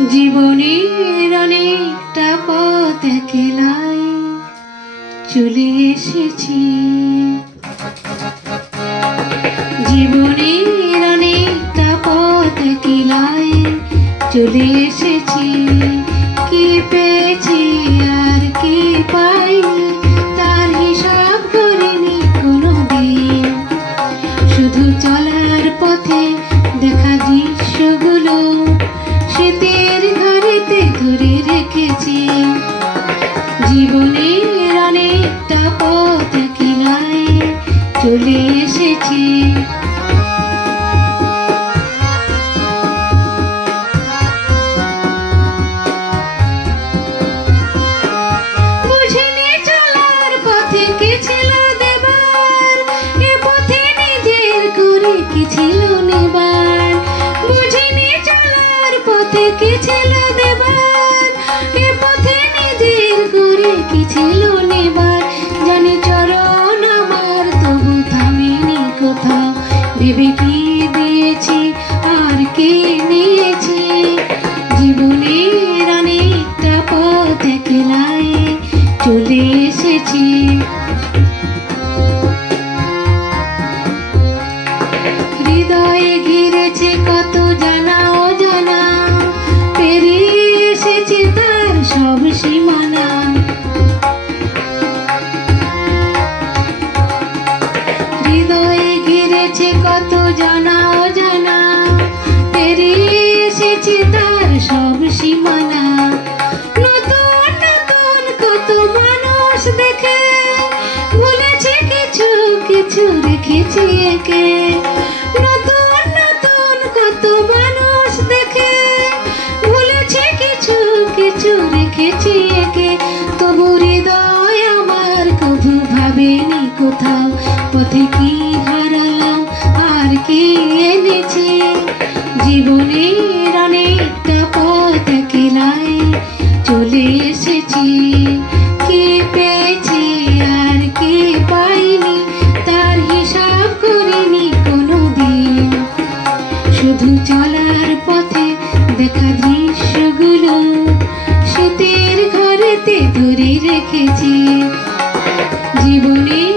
জীবনের অনেকটা পথ একলাই চলে এসেছি। জীবনের অনেকটা পথ একলাই চলে এসেছি। কি পেয়েছি আর কি পাইনি তার হিসাব করিনি কোনোদিন। শুধু চলার পথে দেখা দৃশ্যগুলো স্মৃতির ঘরেতে ধরে রেখেছি। জীবনের অনেকটা পথ একলাই চলে এসেছি। বুঝিনি চলার পথে কি ছিল দেবার, এ পথে নিজের করে কি ছিল নেবার। বুঝিনি চলার পথে কি ছিল দেবার, এ পথে নিজের করে কি ছিল নেবার। জানি চরণ আমার তবু থামিনি কোথাও, ভেবে কি দিয়েছি আর কি নিয়েছি। জীবনের অনেকটা পথ একলাই চলে এসেছি। হৃদয়ে ঘিরেছে কত জানা অজানা, পেরিয়ে এসেছে তার সব সীমানা। হৃদয়ে ঘিরেছে কত জানা অজানা, পেরিয়ে এসেছে তার সব সীমানা। নতুন নতুন কত মানুষ দেখে ভুলেছে কিছু কিছু রেখেছি একে। নতুন নতুন কত মানুষ দেখে ভুলেছে কিছু কিছু রেখেছি একে। তবু হৃদয় আমার কভু ভাবেনি কোথাও, পথে কি হারালাম আর কি এনেছি। জীবনের অনেকটা পথ একলাই চলে এসেছি। কি পেয়েছি আর কি পাইনি তার হিসাব করিনি কোনোদিন। শুধু চলার পথে দেখা দৃশ্যগুলো স্মৃতির ঘরেতে ধরে রেখেছি। জীবনের